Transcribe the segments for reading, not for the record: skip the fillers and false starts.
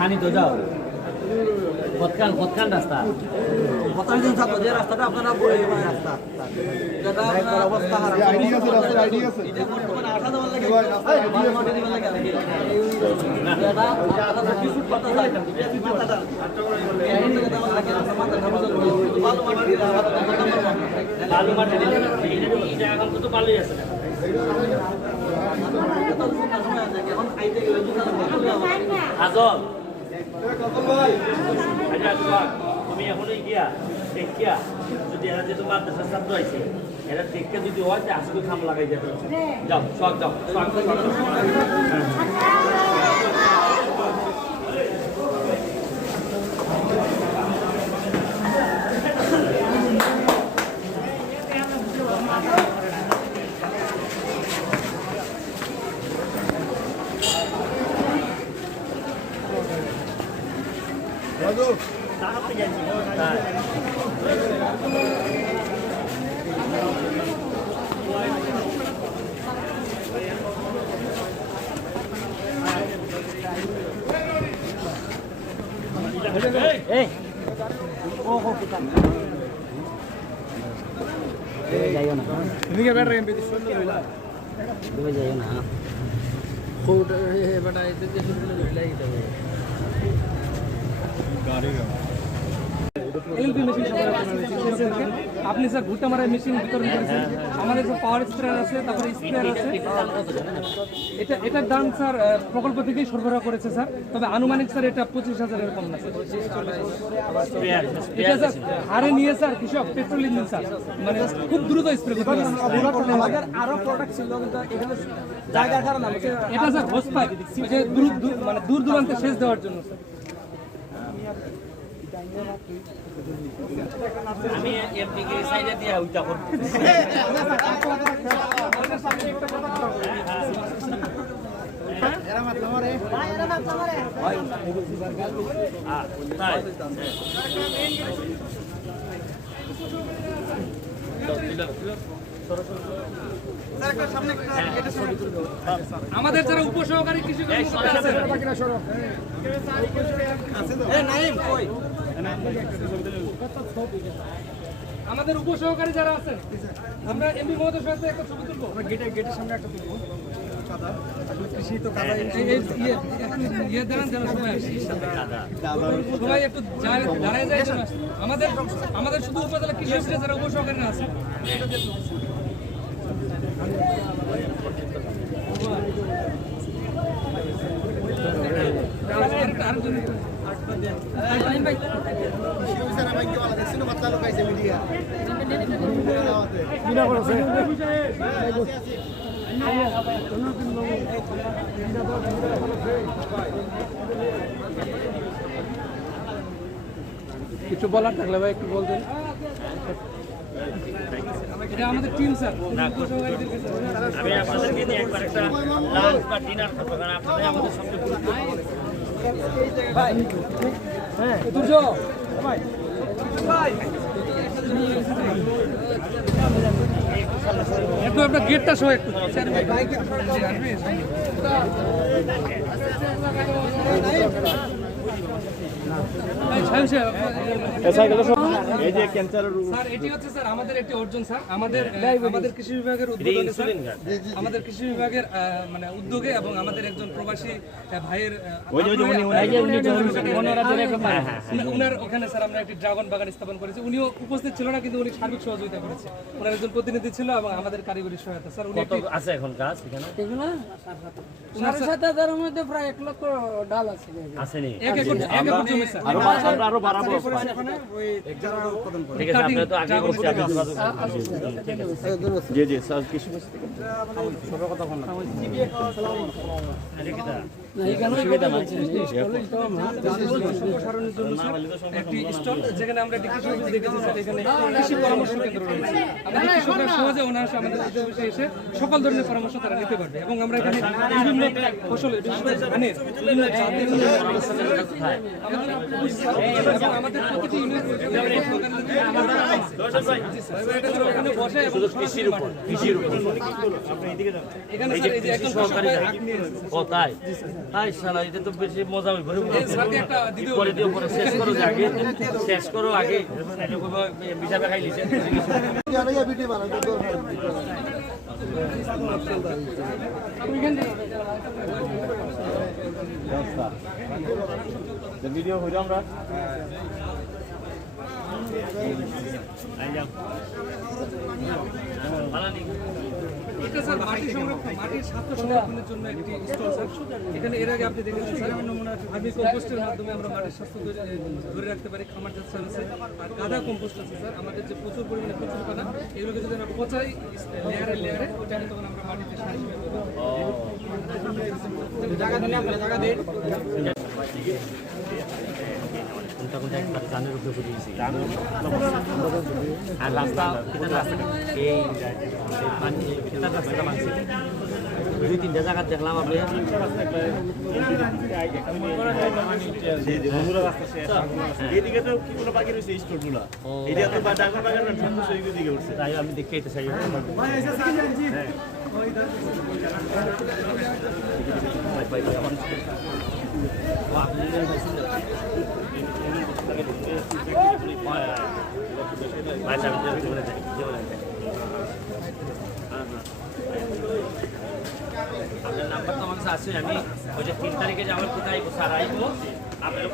খানি তো যাও কতখান রাস্তা কতদিন ছাত্র যে রাস্তাটা আপনারা বলে রাস্তা যেটা অবস্থা আইডিয়া আছে রাস্তার আইডিয়া আছে বালু মাটি দিলে এটা এখন তো বালুই আছে আজল তুমি এখনই গিয়া দেখিয়া যদি এরা যেহেতু মাদ্রাসার ছাত্র আছে এরা দেখে যদি হয় যে আসলে খাম লাগাই যাবে যাও শখ যাও শখ এই ও হো কিতান যাইও না তুমি কে ব্যাটারি এমপি সুন্দর হইলা তুমি যাইও না কোট বেটা এতে যে সুন্দর হইলা এটা গাড়ি এলপি মেশিন আপনি স্যার ভুট্টা মারার মেশিন বিতরণ করেছেন আমাদের যে পাওয়ার স্প্রেয়ার আছে তারপরে স্প্রেয়ার আছে এটার দাম স্যার প্রকল্প থেকেই সরবরাহ করেছে স্যার তবে আনুমানিক স্যার এটা 25,000 এরকম না স্যার এটা স্যার হারে নিয়ে স্যার কৃষক পেট্রোল ইঞ্জিন স্যার মানে খুব দ্রুত স্প্রে করতে আমাদের আরো প্রোডাক্ট ছিল কিন্তু এখানে জায়গার কারণে এটা স্যার হোস পাইপ যে মানে দূর দূরান্তে সেচ দেওয়ার জন্য স্যার আমি এমপিকে সাইডে দিয়ে ওইটা করব আমাদের যারা উপসহকারী কৃষি কর্মকর্তা আছেন আমাদের উপসহকারী যারা আছেন আমরা এমপি মহোদয়ের সাথে একটা ছবি তুলবো গেটের সামনে একটা তুলবো কাদা কৃষি তো কাদা ইয়ে দাঁড়ান যেন সবাই আসে সবাই একটু দাঁড়ায় যায় যেন আসে। আমাদের শুধু উপজেলা কৃষি অফিসে যারা উপসহকারী আছে কিছু বলার থাকলে ভাই একটু বলতেন এটা আমাদের টিম স্যার আমি আপনাদেরকে নিয়ে একবার একটা লাঞ্চ বা ডিনার করবো কারণ আপনাদের আমাদের সবচেয়ে গুরুত্বপূর্ণ ভাই হ্যাঁ দুর্য ভাই ভাই একটু আপনার গেটটা সহ একটু স্যার এটি হচ্ছে স্যার আমাদের একটি অর্জন স্যার আমাদের কৃষি বিভাগের উদ্যোগে স্যার আমাদের কৃষি বিভাগের মানে উদ্যোগে এবং আমাদের একজন প্রবাসী ভাইয়ের উনার ওখানে স্যার আমরা একটি ড্রাগন বাগান স্থাপন করেছি উনিও উপস্থিত ছিল না কিন্তু উনি সার্বিক সহযোগিতা করেছে ওনার একজন প্রতিনিধি ছিল এবং আমাদের কারিগরি সহায়তা স্যার উনি আছে এখন গাছ এখানে এগুলো 7,500 মধ্যে প্রায় 1 লক্ষ ডাল আছে আসেনি এক একর জমি স্যার আরো বাড়াবো ঠিক আছে আপনি তো আগে বলছি আগে জি জি স্যার কিছু ছোট কথা বলুন একটি স্টল যেখানে আমরা একটি কৃষি অফিস দেখেছি স্যার এখানে কৃষি পরামর্শ কেন্দ্র রয়েছে আমাদের কৃষকরা সহজে ওনার আমাদের অফিসে এসে সকল ধরনের পরামর্শ তারা নিতে পারবে এবং আমরা এখানে বিভিন্ন ফসলের বিশেষ করে ধানের বিভিন্ন জাতের আমাদের প্রতিটি এখানে বসে এবং কৃষির উপর এখানে স্যার এই যে একজন সহকারী কোথায় আই শালা এটা তো বেশি মজা হইব স্যারকে একটা দিদিও পরে দিও পরে শেষ করো যে আগে শেষ করো আগে বিছাবে খাই লিছে ভিডিও বানাবো ভিডিও হইল আমরা এটা স্যার মাটির সংরক্ষণ মাটির স্বাস্থ্য সংরক্ষণের জন্য একটি স্টল স্যার এখানে এর আগে আপনি দেখেছেন স্যার আমি কম্পোস্টের মাধ্যমে আমরা মাটির স্বাস্থ্য ধরে রাখতে পারি খামার জাত সার্ভিসে আর গাদা কম্পোস্ট আছে স্যার আমাদের যে প্রচুর পরিমাণে প্রচুর পানা এগুলোকে যদি আমরা পচাই লেয়ারে লেয়ারে ওটা তখন আমরা মাটিতে সার হিসেবে জায়গা দিলে আমরা জায়গা দিই আর রাস্তা এই রাস্তাটা মানছি 2-3টা জায়গা দেখলাম আপনি এদিকে তো কি কোনো বাকি রয়েছে স্টোরগুলো এটা তো বা ডাঙ্গর বাগান না ঠান্ডা সৈকত দিকে উঠছে তাই আমি দেখতে এটা চাই আপনার নাম্বার তো আমার কাছে আছে আমি ওই যে 3 তারিখে যে আমার কোথায় আইবো স্যার আইবো আপনার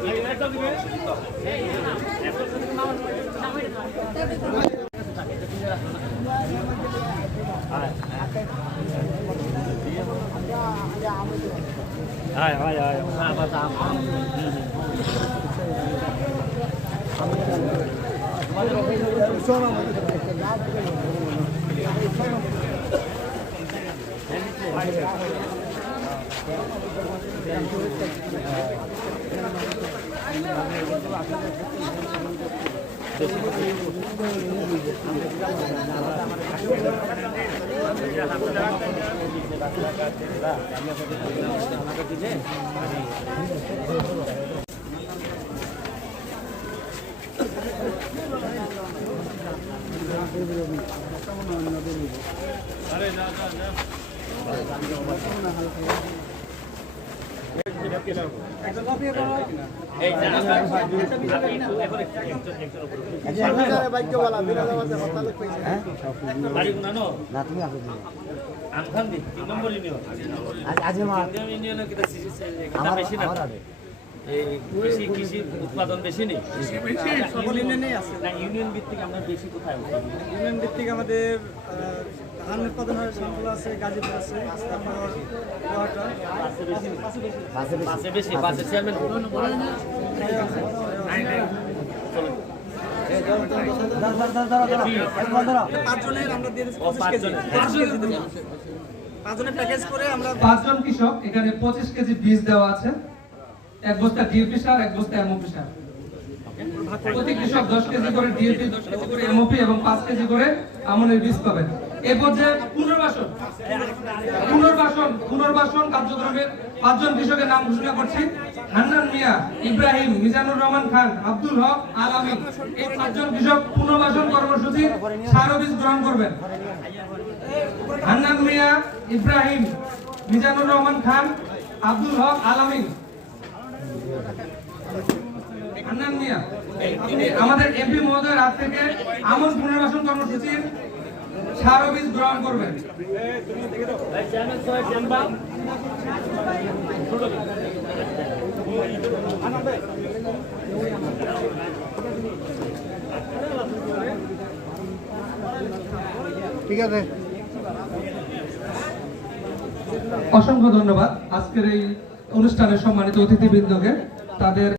কৃষি উৎপাদন বেশি নেই ইউনিয়ন ভিত্তিক আমরা বেশি কোথায় ইউনিয়ন ভিত্তিক আমাদের ধান উৎপাদনের সম্পূর্ণ আছে গাজীপুর আছে তারপর পাশে বেশি পাশে চেয়ারম্যান পাঁচজনের আমরা দিয়ে দিচ্ছি 5 প্যাকেজ করে আমরা 5 জন কৃষক এখানে 25 কেজি বীজ দেওয়া আছে এক বস্তা ডিএপি সার এক বস্তা এমওপি সার প্রতি কৃষক 10 কেজি করে ডিএপি 10 কেজি করে এমওপি এবং 5 কেজি করে আমনের বীজ পাবেন এই পর্যায়ে পুনর্বাসন কার্যক্রমের 5 জন কৃষকের নাম ঘোষণা করছি হান্নান মিয়া ইব্রাহিম মিজানুর রহমান খান আব্দুল হক আল আমিন এই 5 জন কৃষক পুনর্বাসন কর্মসূচি সার বীজ গ্রহণ করবেন হান্নান মিয়া ইব্রাহিম মিজানুর রহমান খান আব্দুল হক আল আমিন হান্নান মিয়া আমাদের এমপি মহোদয়ের হাত থেকে আমন পুনর্বাসন কর্মসূচির সার বীজ গ্রহণ করবেন ঠিক আছে অসংখ্য ধন্যবাদ আজকের এই অনুষ্ঠানের সম্মানিত অতিথিবৃন্দকে তাদের